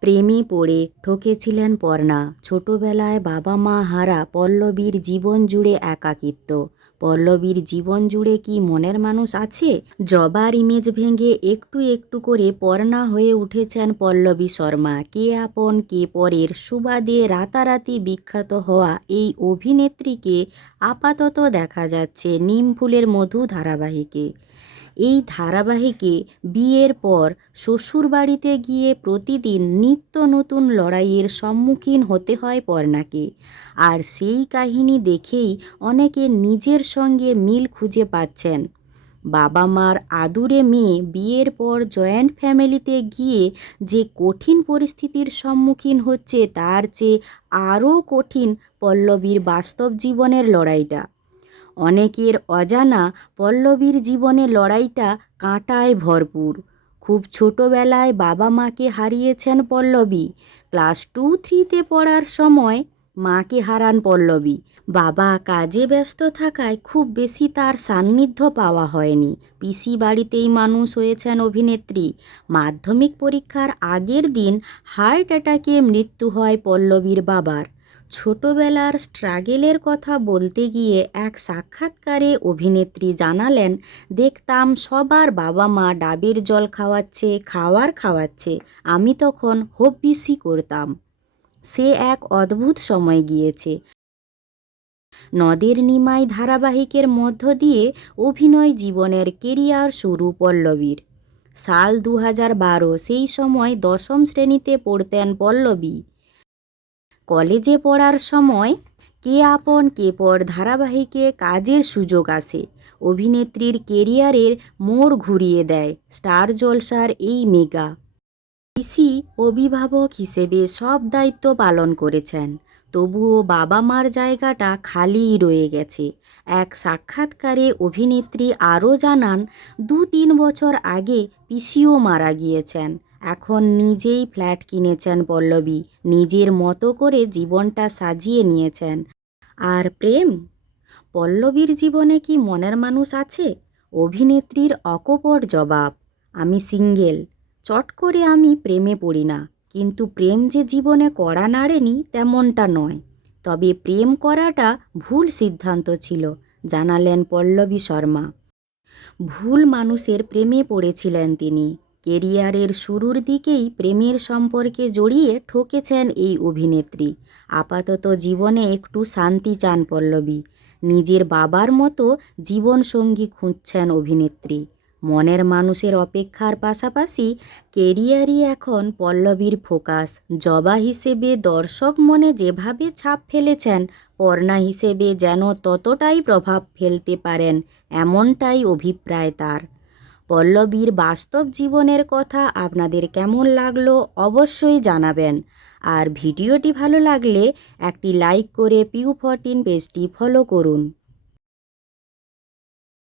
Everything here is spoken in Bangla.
প্রেমে পড়ে ঠকেছিলেন পর্ণা। ছোটবেলায় বাবা মা হারা পল্লবীর জীবন জুড়ে একাকিত্ব। পল্লবীর জীবন জুড়ে কি মনের মানুষ আছে? জবার ইমেজ ভেঙে একটু একটু করে পর্ণা হয়ে উঠেছেন পল্লবী শর্মা। কে আপন, কে পরের সুবাদে রাতারাতি বিখ্যাত হওয়া এই অভিনেত্রীকে আপাতত দেখা যাচ্ছে নিম ফুলের মধু ধারাবাহিকে। এই ধারাবাহিকে বিয়ের পর শ্বশুরবাড়িতে গিয়ে প্রতিদিন নিত্য নতুন লড়াইয়ের সম্মুখীন হতে হয় পর্ণাকে। আর সেই কাহিনী দেখেই অনেকে নিজের সঙ্গে মিল খুঁজে পাচ্ছেন। বাবা মার আদুরে মেয়ে বিয়ের পর জয়েন্ট ফ্যামিলিতে গিয়ে যে কঠিন পরিস্থিতির সম্মুখীন হচ্ছে তার চেয়ে আরও কঠিন পল্লবীর বাস্তব জীবনের লড়াইটা। অনেকের অজানা পল্লবীর জীবনে লড়াইটা কাঁটায় ভরপুর। খুব ছোটবেলায় বাবা মাকে হারিয়েছেন পল্লবী। ক্লাস টু, থ্রিতে পড়ার সময় মাকে হারান পল্লবী। বাবা কাজে ব্যস্ত থাকায় খুব বেশি তার সান্নিধ্য পাওয়া হয়নি। পিসি বাড়িতেই মানুষ হয়েছেন অভিনেত্রী। মাধ্যমিক পরীক্ষার আগের দিন হার্ট অ্যাটাকে মৃত্যু হয় পল্লবীর বাবার। ছোটবেলার স্ট্রাগেলের কথা বলতে গিয়ে এক সাক্ষাৎকারে অভিনেত্রী জানালেন, দেখতাম সবার বাবা মা ডাবের জল খাওয়াচ্ছে, খাওয়ার খাওয়াচ্ছে। আমি তখন হব্বিসি করতাম। সে এক অদ্ভুত সময় গিয়েছে। নদের নিমাই ধারাবাহিকের মধ্য দিয়ে অভিনয় জীবনের কেরিয়ার শুরু পল্লবীর। সাল দু হাজার বারো, সেই সময় দশম শ্রেণীতে পড়তেন পল্লবী। কলেজে পড়ার সময় কে আপন, কে পর ধারাবাহিকে কাজের সুযোগ আসে। অভিনেত্রীর কেরিয়ারের মোড় ঘুরিয়ে দেয় স্টার জলসার এই মেগা। পিসি অভিভাবক হিসেবে সব দায়িত্ব পালন করেছেন। তবুও বাবা মার জায়গাটা খালিই রয়ে গেছে। এক সাক্ষাৎকারে অভিনেত্রী আরও জানান দু তিন বছর আগে পিসিও মারা গিয়েছেন। এখন নিজেই ফ্ল্যাট কিনেছেন পল্লবী। নিজের মতো করে জীবনটা সাজিয়ে নিয়েছেন। আর প্রেম? পল্লবীর জীবনে কি মনের মানুষ আছে? অভিনেত্রীর অকপট জবাব, আমি সিঙ্গেল। চট করে আমি প্রেমে পড়ি না। কিন্তু প্রেম যে জীবনে করা নাড়েনি তেমনটা নয়। তবে প্রেম করাটা ভুল সিদ্ধান্ত ছিল জানালেন পল্লবী শর্মা। ভুল মানুষের প্রেমে পড়েছিলেন তিনি। কেরিয়ারের শুরুর দিকেই প্রেমের সম্পর্কে জড়িয়ে ঠকেছেন এই অভিনেত্রী। আপাতত জীবনে একটু শান্তি চান পল্লবী। নিজের বাবার মতো জীবনসঙ্গী খুঁজছেন অভিনেত্রী। মনের মানুষের অপেক্ষার পাশাপাশি কেরিয়ারই এখন পল্লবীর ফোকাস। জবা হিসেবে দর্শক মনে যেভাবে ছাপ ফেলেছেন, পর্ণা হিসেবে যেন ততটাই প্রভাব ফেলতে পারেন, এমনটাই অভিপ্রায় তার। পল্লবীর বাস্তব জীবনের কথা আপনাদের কেমন লাগল অবশ্যই জানাবেন। আর ভিডিওটি ভালো লাগলে একটি লাইক করে পিউ ফরটিন পেজটি ফলো করুন।